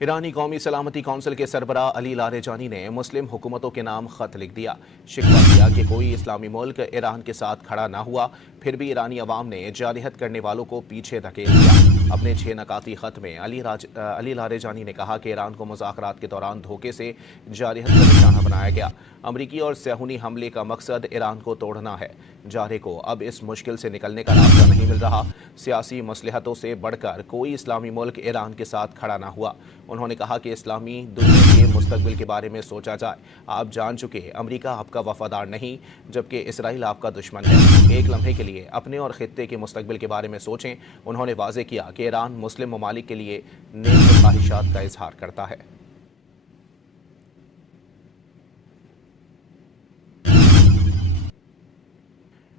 ईरानी कौमी सलामती कौंसिल के सरबरा अली लारेजानी ने मुस्लिम हुकूमतों के नाम खत लिख दिया। शिकवा किया कि कोई इस्लामी मुल्क ईरान के साथ खड़ा ना हुआ, फिर भी ईरानी अवाम ने जारहत करने वालों को पीछे धकेल दिया। अपने 6 नकाती खत में अली लारेजानी ने कहा कि ईरान को मुज़ाकरात के दौरान धोखे से जारहत का निशाना बनाया गया। अमरीकी और सैहूनी हमले का मकसद ईरान को तोड़ना है। जारे को अब इस मुश्किल से निकलने का रास्ता नहीं मिल रहा। सियासी मसलहतों से बढ़कर कोई इस्लामी मुल्क ईरान के साथ खड़ा ना हुआ। उन्होंने कहा कि इस्लामी दुनिया के मुस्तकबिल के बारे में सोचा जाए। आप जान चुके, अमेरिका आपका वफादार नहीं जबकि इसराइल आपका दुश्मन है। एक लम्हे के लिए अपने और खित्ते के मुस्तकबिल के बारे में सोचें। उन्होंने वाज़ेह किया कि ईरान मुस्लिम ममालिक के लिए नेक ख्वाहिशात का इजहार करता है।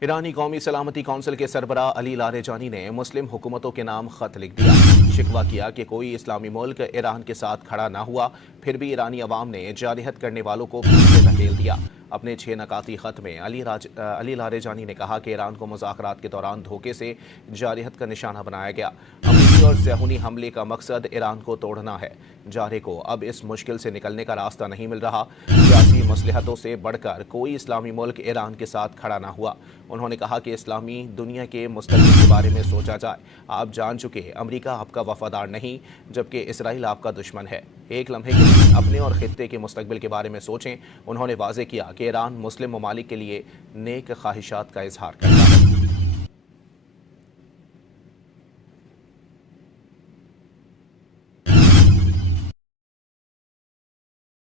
ईरानी कौमी सलामती कौंसिल के सरबरा अली लारेजानी ने मुस्लिम हुकूमतों के नाम खत लिख दिया। शिकवा किया कि कोई इस्लामी मुल्क ईरान के साथ खड़ा ना हुआ, फिर भी ईरानी अवाम ने जारहत करने वालों को पीछे धकेल दिया। अपने 6 नकाती खत में अली लारेजानी ने कहा कि ईरान को मुज़ाकरात के दौरान धोखे से जारहत का निशाना बनाया गया। अमरीकी और सैहूनी हमले का मकसद ईरान को तोड़ना है। जारे को अब इस मुश्किल से निकलने का रास्ता नहीं मिल रहा। सियासी मसलहतों से बढ़कर कोई इस्लामी मुल्क ईरान के साथ खड़ा ना हुआ। उन्होंने कहा कि इस्लामी दुनिया के मुस्तकबिल के बारे में सोचा जाए। आप जान चुके, अमेरिका आपका वफादार नहीं जबकि इसराइल आपका दुश्मन है। एक लम्हे के लिए अपने और खित्ते के मुस्तकबिल के बारे में सोचें। उन्होंने वाज़ेह किया कि ईरान मुस्लिम ममालिक के लिए नेक ख्वाहिशात का इजहार करता है।